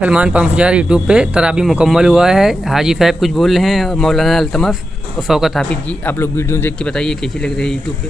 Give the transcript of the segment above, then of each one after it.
Salman پنفجار YouTube پہ تراویح مکمل ہوا ہے. حاجی صاحب کچھ بول رہے ہیں، مولانا التمس اور شوکت حافظ جی. آپ لوگ ویڈیو دیکھ کے بتائیے کیسی لگ رہی ہے یوٹیوب پہ.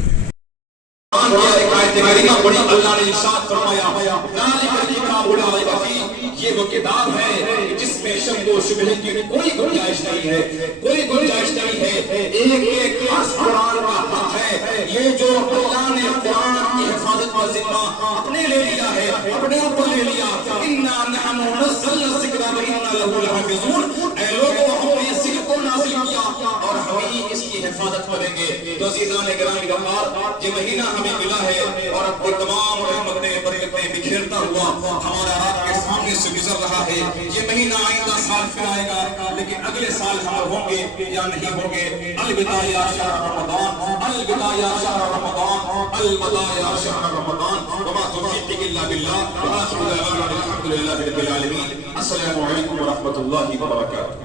یہ وہ کتاب ہے جس میں شک و شبہ کی کوئی گنجائش نہیں ہے، کوئی گنجائش نہیں ہے. ایک ایک خاص قرآن کا حق ہے. یہ جو اللہ نے قرآن کی حفاظت کا ذمہ اپنے لے لیا ہے، اپنے اوپر لے لیا. اِنَّا نَحْنُ نَزَّلْنَا الذِّكْرَ وَإِنَّا لَهُ لَحَافِظُونَ. اے لوگوں، ہم نے اس ذکر کو نازل کیا اور ہم ہی اس کی حفاظت کریں گے. تو عزیزان گرامی بہار، یہ مہینہ ہمیں ملا ہے اور اپنی تمام رحمتیں برکتیں بکھیرتا ہوا ہمارا رات کے سامنے سے گزر رہا ہے. یہ مہینہ آئندہ سال پھر آئے گا، لیکن اگلے سال ہم ہوں گے یا نہیں ہوں گے. الوداع یا شہر رمضان، الوداع یا شہر رمضان، الوداع یا شہر رمضان. وما توفیقی الا باللہ، وآخر دعوانا الحمد للہ رب العالمین. السلام علیکم ورحمۃ اللہ وبرکاتہ.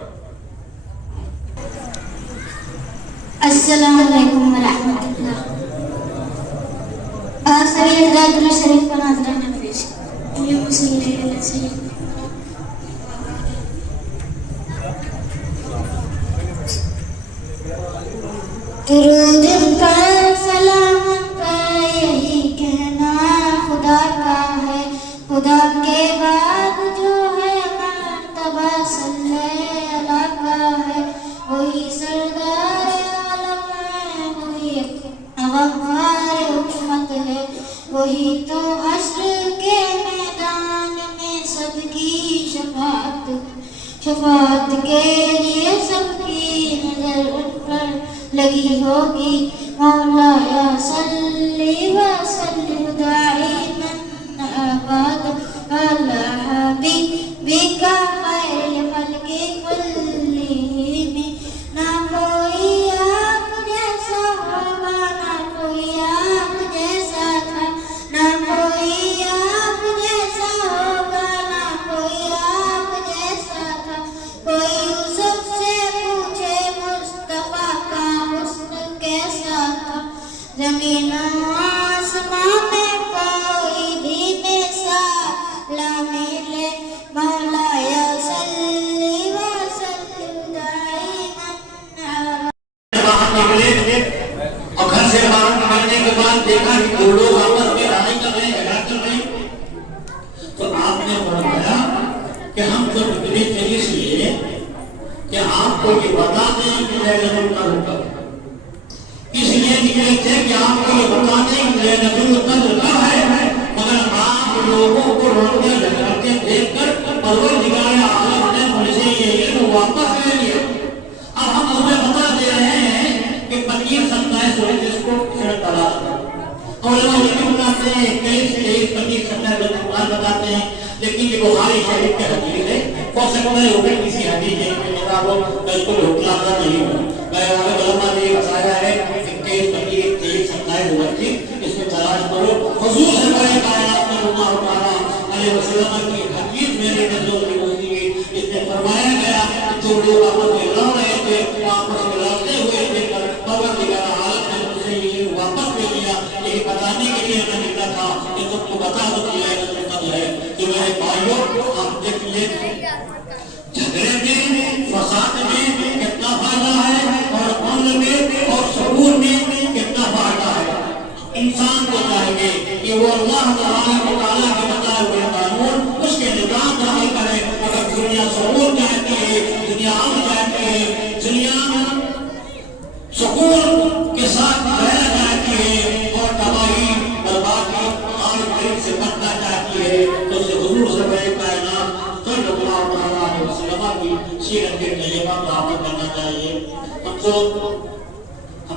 السلام علیکم ورحمۃ اللہ. آپ سبھی حضرات درود شریف کا نذرانہ پیش کریں. اللہم صلی علی سیدنا درود پر سلام کا یہی کہنا خدا کا ہے. خدا کے بعد جو ہے مرتبہ صلی اللہ کا ہے. وہی سردار عالم ہے، وہی غفار حکمت ہے. وہی تو حشر کے میدان میں سب کی شفاعت کے لیے سب کی نظر ان پر لگی ہوگی. مولایا صلی وسلم دائما ابدا علی حبیبک خیر الخلق کلہم. نہ کوئی آپ جیسا ہوگا، نہ کوئی آپ جیسا تھا، نہ کوئی آپ جیسا ہوگا، نہ کوئی آپ جیسا تھا. کوئی یوسف سے پوچھے مصطفیٰ کا حسن کیسا تھا. زمین و آسمان میں کوئی بھی مثال نہ ملے. مولایا صلی وسلم دائما اور گھر سے باہر نکلنے کے بعد دیکھا کہ دو لوگ آپس میں لڑائی کر رہے ہیں، جھگڑا کر رہے ہیں. تو آپ نے فرمایا کہ ہم تو نکلے تھے اس لیے کہ آپ کو یہ بتا دیں کہ لیلۃ القدر کب ہے. اس لیے نکلے تھے کہ آپ کو یہ بتا دیں کہ لیلۃ القدر کب ہے. مگر آپ لوگوں کو لڑتے جھگڑتے دیکھ کر پروردگار عالم نے مجھ سے یہ علم واپس لے لیا. اب ہم تمہیں بتا دے رہے ہیں کہ 25-27 ہوئے جس کو شرط تلاش کر. اور لوگ یہ بتاتے ہیں 21-25-27 بتاتے ہیں، لیکن یہ بخاری شریف کے حدیث ہے. ہو سکتا ہے وہ کسی حدیث میں کتابوں بالکل حکمرانہ نہیں ہو. میں علماء نے یہ بتایا ہے 21-25-27 اس میں تلاش کرو. حضور سرکار کائنات صلی اللہ علیہ وسلم کی حدیث میرے نزول کی ہوتی ہے. اس میں فرمایا گیا کہ جو لوگ آپس میں لڑ رہے تھے، آپس میں لڑتے ہوئے دیکھ کر پروردگار عالم نے مجھ سے یہ واپس لے لیا. یہ بتانے کے لیے میں نکلا تھا کہ تم کو بتا دو کہ لیلۃ القدر ہے. تو میرے بھائیوں، آپ دیکھیے جھگڑے میں، فساد میں کتنا فائدہ ہے اور امن میں اور سکون میں کتنا فائدہ ہے. انسان کو چاہیے کہ وہ اللہ تعالیٰ کے بتائے ہوئے قانون، اس کے نظام پر عمل کرے. اگر دنیا سکون چاہتی ہے، دنیا امن چاہتی ہے، دنیا سکون کے ساتھ رہنا چاہتی ہے اور تباہی بربادی اور غریب سے بچنا چاہتی ہے، تو اسے حضور سرکار کائنات صلی اللہ علیہ وسلم کی سیرت طیبہ پر عمل کرنا چاہیے. ہم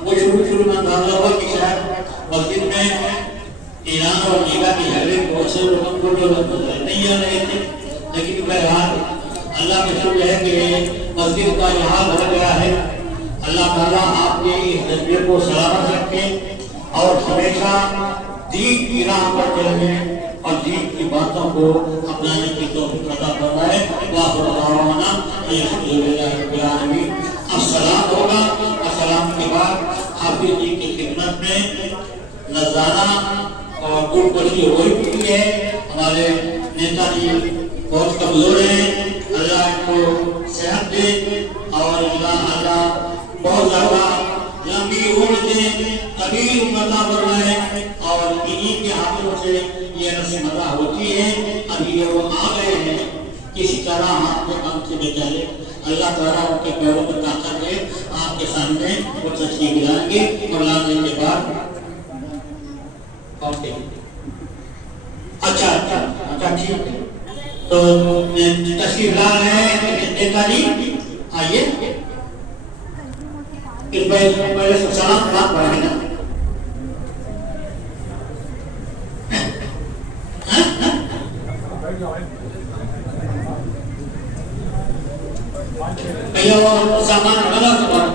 کو شروع میں اندازہ ہوا کہ شاید مسجد میں ایران اور امریکہ کے جھگڑے کو اکثر لوگوں کو جو نہیں آ رہے تھے، لیکن بہرحال اللہ کا شکر ہے کہ مسجد کا یہاں ہو گیا ہے. اللہ تعالیٰ آپ کے اس جذبے کو سلامت رکھے اور ہمیشہ دین کی راہ پر چلنے اور دین کی باتوں کو اپنانے کی توفیق عطا فرمائے. وآخر دعوانا الحمد للہ رب العالمین. السلام ہوگا. السلام کے بعد حافظ جی کی خدمت میں نذرانہ اور گڑ پڑی ہوئی ہے. ہمارے نیتا جی بہت کمزور ہیں، اللہ ان کو صحت دے اور اللہ بہت زیادہ لمبی عمر دے، طویل عمر عطا فرمائے اور انہی کے ہاتھوں سے یہ رسم ادا ہوتی ہے۔ ابھی وہ آ گئے ہیں، کسی طرح ہاتھ میں کام سے بچائے، اللہ تعالیٰ ان کے پیروں میں طاقت دے۔ آپ کے سامنے وہ تشریف لائیں گے اور لانے کے بعد اچھا ٹھیک ہے، تو تشریف لا رہے ہیں نیتا جی، آئیے اس پہلے سے سلام بات پڑھیں گے۔ پہلے وہ سامان غلط بات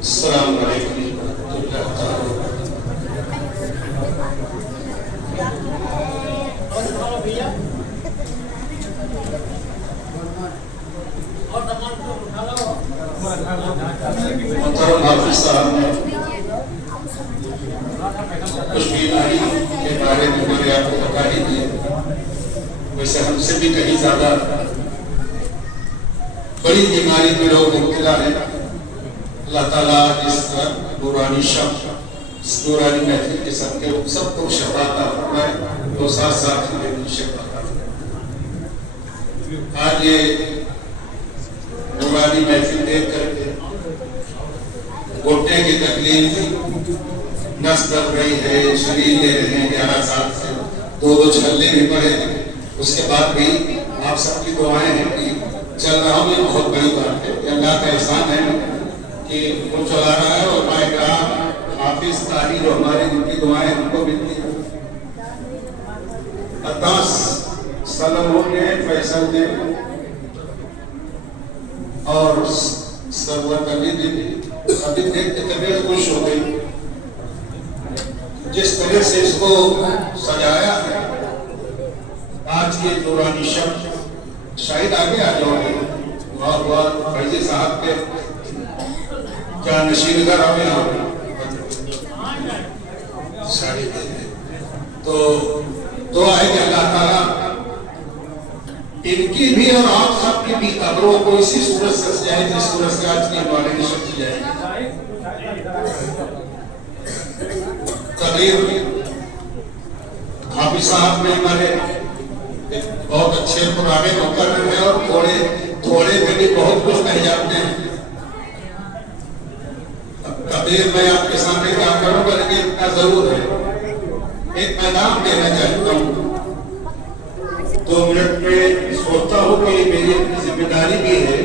السلام علیکم ورحمۃ اللہ تعالیٰ۔ محترم حافظ صاحب نے کچھ بیماری کے بارے میں ہمارے آپ کو بتا ہی دیا، ویسے ہم سے بھی کہیں زیادہ بڑی بیماری میں لوگ مبتلا ہیں۔ اللہ تعالیٰ اس نورانی شب، اس نورانی محفل کے ساتھ کے سب کو شفا عطا فرمائے، تو ساتھ ساتھ ہمیں بھی شفا عطا فرمائے۔ آج یہ نورانی محفل دیکھ کر کے گھٹنے کی تکلیف نس کر رہی ہے، شریر لے رہے ہیں 11 سال سے، 2 چھلے بھی پڑے، اس کے بعد بھی آپ سب کی دعائیں ہیں کہ چل رہا ہوں، یہ بہت بڑی بات ہے، یہ اللہ کا احسان ہے کہ وہ چلا رہا ہے۔ اور ماہ کرام حافظ قاری جو ہمارے جن کی دعائیں ہم کو ملتی ہیں، 10 سلم نے فیصل نے اور سرور علی نے ابھی دیکھ کے طبیعت خوش ہو گئی، جس طرح سے اس کو سجایا ہے۔ آج یہ نورانی شب شاید آگے آ جاؤ گے، واہ فیضی صاحب کے کیا نشین گھر ہمیں آؤ شاید، تو دعا ہے کہ اللہ تعالیٰ ان کی بھی اور آپ سب کی بھی قبروں کو اسی صورت سے سجائے جس صورت سے آج کی نورانی شب سجائے۔ قدیر حافظ صاحب میں ہمارے بہت اچھے پرانے مقرر ہیں اور تھوڑے میں بھی بہت کچھ کہہ جاتے ہیں۔ قدیر میں آپ کے سامنے کیا کروں گا، لیکن اتنا ضرور ہے، ایک پیغام دینا چاہتا ہوں۔ 2 منٹ میں سوچتا ہوں کہ میری اپنی ذمہ داری بھی ہے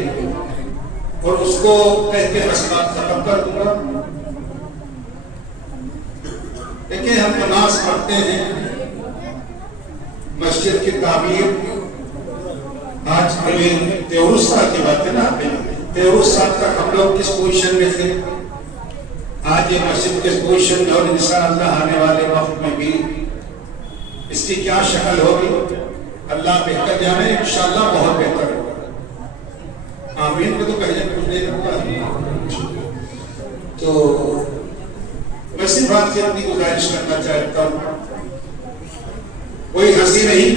اور اس کو کہہ کے بس بات ختم کر دوں گا۔ دیکھیں ہم نماز پڑھتے ہیں، مسجد کی تعمیر، آج کل 13 سال کی بات ہے نا، 13 سال تک ہم لوگ کس پوزیشن میں تھے، آج یہ مسجد کس پوزیشن میں، اور انشاءاللہ آنے والے وقت میں بھی اس کی کیا شکل ہوگی اللہ بہتر جانے، انشاءاللہ بہت بہتر ہوگا۔ آمین کو تو پہلے کچھ دے دوں۔ تو میں صرف بات سے اپنی گزارش کرنا چاہتا ہوں، کوئی ہنسی نہیں،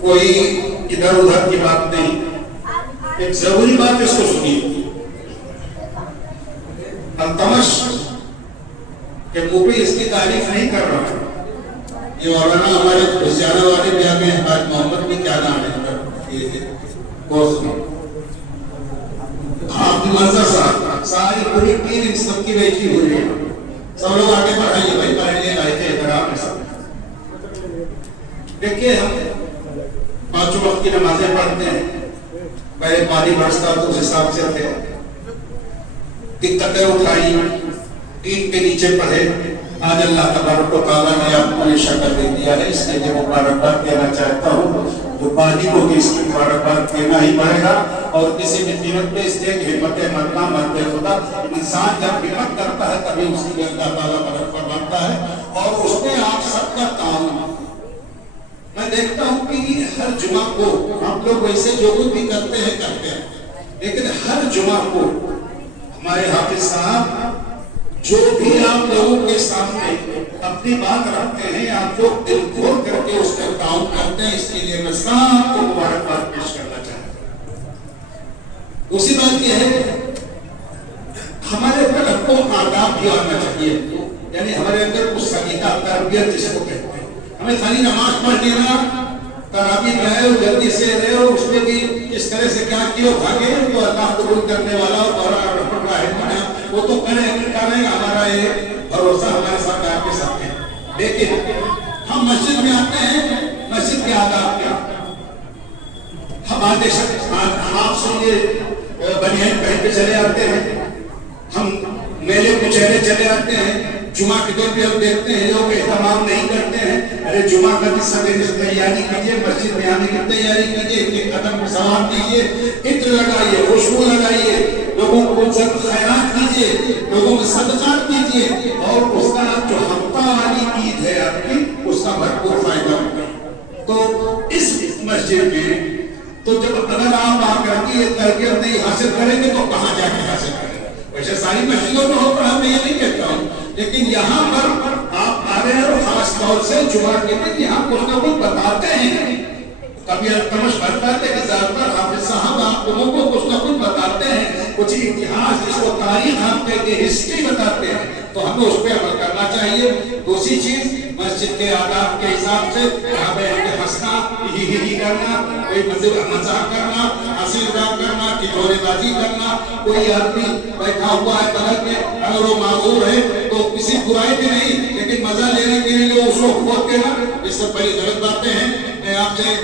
کوئی ادھر ادھر کی بات نہیں، ایک ضروری بات اس کو سنیے۔ التمش کہ منہ پہ اس کی تعریف نہیں کر رہا ہے، یہ مولانا ہمارے حسیانہ والے بھی آگے ہیں، حاج محمد بھی کیا نام ہے آپ منظر صاحب، ساری پوری ٹیم ان سب کی بیٹھی ہوئی ہے، سب لوگ آگے بڑھائیے بھائی، پڑھنے آئے تھے احترام ہے سب۔ دیکھیے ہم 5 وقت کی نمازیں پڑھتے ہیں، پہلے پانی برستا تو اس حساب سے تھے، دقتیں اٹھائی، دین کے نیچے پڑھے، آج اللہ تبارک و تعالیٰ نے آپ کو یہ شکل دے دیا ہے، اس لیے مبارکباد دینا چاہتا ہوں۔ جو پانی کو اس کی مبارکباد دینا ہی پڑے گا، اور کسی بھی قیمت پہ اس لیے ہمت مرنا مرتے خدا، انسان جب ہمت کرتا ہے تبھی اس کی اللہ تعالیٰ مدد فرماتا ہے، اور اس نے آپ سب کا تعاون میں دیکھتا ہوں کہ ہر جمعہ کو آپ لوگ ویسے جو کچھ بھی کرتے ہیں لیکن ہر جمعہ کو ہمارے حافظ صاحب جو بھی آپ لوگوں کے سامنے اپنی بات رکھتے ہیں آپ لوگ دل کھول کر کے اس کا کام کرتے ہیں. اس کے لیے میں سب کو مبارکباد پیش کرنا چاہتا ہوں. دوسری بات یہ ہے ہمارے اندر ہم کو آداب بھی آنا چاہیے. یعنی ہمارے اندر کچھ سلیقہ تربیت جس کو کہتے ہیں. ہمیں خالی نماز پڑھ لینا تراویح رہے ہو جلدی سے رہے ہو اس میں بھی اس طرح سے کیا کیا بھاگے تو اللہ قبول کرنے والا وہ تو کرے ہمارا یہ بھروسہ ہمارے ساتھ آپ کے ساتھ ہے. لیکن ہم مسجد میں آتے ہیں مسجد کے آداب کیا ہم آتے آپ سنیے بنیان پہن کے چلے آتے ہیں. ہم میلے کو چلے آتے ہیں. جمعہ کے دن بھی ہم دیکھتے ہیں لوگ اہتمام نہیں کرتے ہیں. ارے جمعہ کا بھی سویرے تیاری کیجیے مسجد میں آنے کی تیاری کیجیے ایک قدم کو ثواب دیجیے عطر لگائیے خوشبو لگائیے لوگوں کو خیرات کیجیے لوگوں کو صدقات کیجیے اور اس کا جو ہفتہ والی عید ہے آپ کی اس کا بھرپور فائدہ ہوگا. تو اس مسجد میں تو جب اگر آپ آ کر کے یہ تربیت نہیں حاصل کریں گے تو کہاں جا کے حاصل کریں گے. ویسے ساری مسجدوں میں ہوتا میں یہ نہیں کہتا ہوں لیکن یہاں پر آپ آ رہے ہیں اور خاص طور سے جمعہ کے دن یہاں کچھ نہ کچھ بتاتے ہیں. کبھی التمش بھرتا ہے کہ زیادہ تر حافظ صاحب آپ لوگوں کو کچھ نہ کچھ بتاتے ہیں کچھ اتہاس جس کو تاریخ آپ کہتے ہیں ہسٹری بتاتے ہیں تو ہمیں اس پہ عمل کرنا چاہیے. دوسری چیز مسجد کے آداب کے حساب سے یہاں پہ ہنسنا ہی کرنا کوئی مزاح کرنا ہنسی مذاق کرنا ٹھٹولی بازی کرنا کوئی آدمی بیٹھا ہوا ہے بغل میں اگر وہ معذور ہے تو کسی برائی بھی نہیں لیکن مزہ لینے کے لیے اس کو کھول کے نا یہ سب بڑی غلط باتیں ہیں. میں آپ سے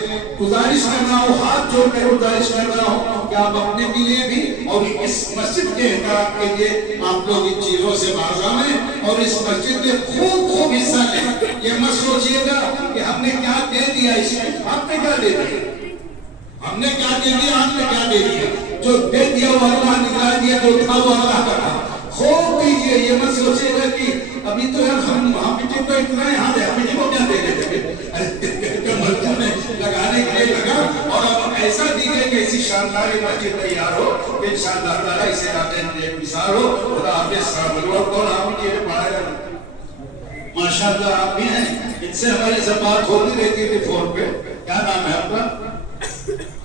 گزارش کر رہا ہوں ہاتھ جوڑ کر گزارش کر رہا ہوں کہ آپ اپنے کے لیے بھی اور اس مسجد کے احترام کے لیے آپ لوگ ان چیزوں سے بازا ہیں اور اس مسجد میں خوب حصہ لیں. یہ مت سوچئے گا کہ ہم نے کیا دے دیا اس میں آپ نے کیا دے دیا ہم نے کیا دے دیا آپ نے کیا دے دیا جو دے دیا وہ اللہ نکال دیا جو تھا وہ اللہ کا تھا. خوب دیجئے یہ مت سوچئے گا کہ ابھی تو یار ہم حافظ تو اتنا یہاں دے حافظ کو کیا دے دیتے مسجد میں لگانے کے لیے لگا اور اب ایسا دیجئے کہ ایسی شاندار مسجد تیار ہو کہ انشاءاللہ تعالیٰ اسے آتے ہیں ایک مثال ہو خدا حافظ صاحب اللہ کون آپ کے پڑھائے گا ماشاءاللہ آپ بھی ہیں ان سے ہماری سب بات ہوتی رہتی تھی فون پہ. کیا نام ہے آپ کا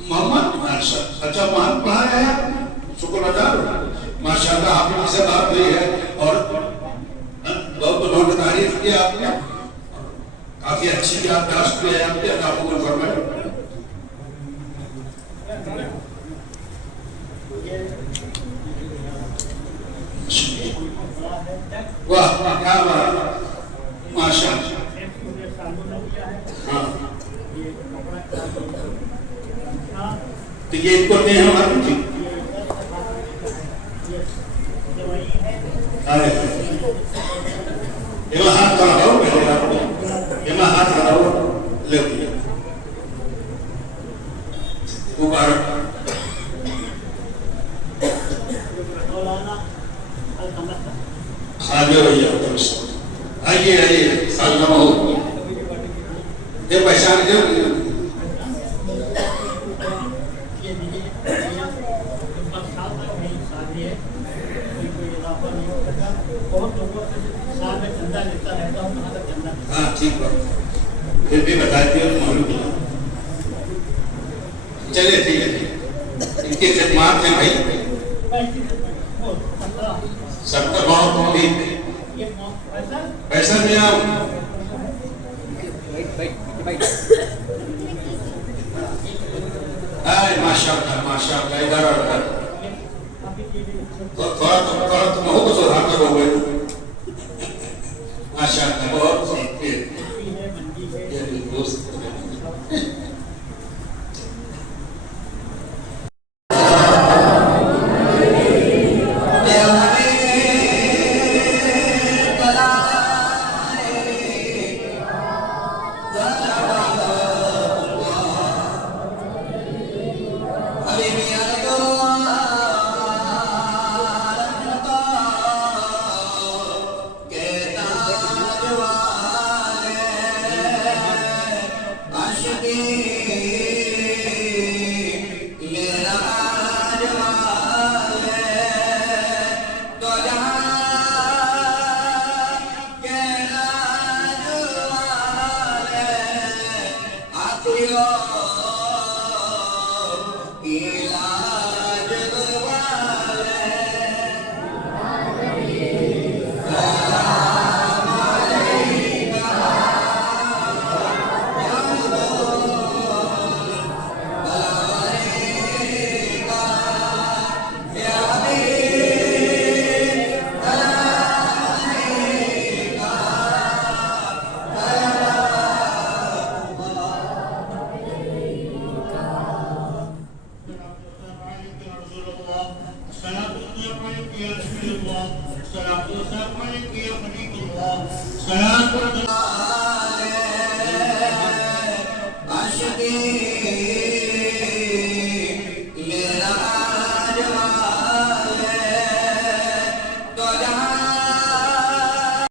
محمد اچھا محمد پڑھا ہے شکر ادا ماشاءاللہ آپ کی سے بات ہوئی ہے اور بہت بہت تعریف کیا آپ نے کافی اچھی یادداشت بھی ہے آپ کے اللہ قبول فرمائے. واہ کیا بات ماشاءاللہ تو یہ ان کو دیں ہمارے جی یہ ہاتھ کھڑا ہو پہلے آپ کو یہ ہاتھ کھڑا ہو لے دیا مبارک آئیے سالنامہ ہو یہ پہچان کے ہاں ٹھیک بات پھر بھی بتا دیا معلوم چلے ٹھیک ہے ان کی خدمات ہیں بھائی سب کا بہت ٹھیک پیسہ میں آؤ ماشاء اللہ ادھر تھوڑا تم ہو تو ہو گئے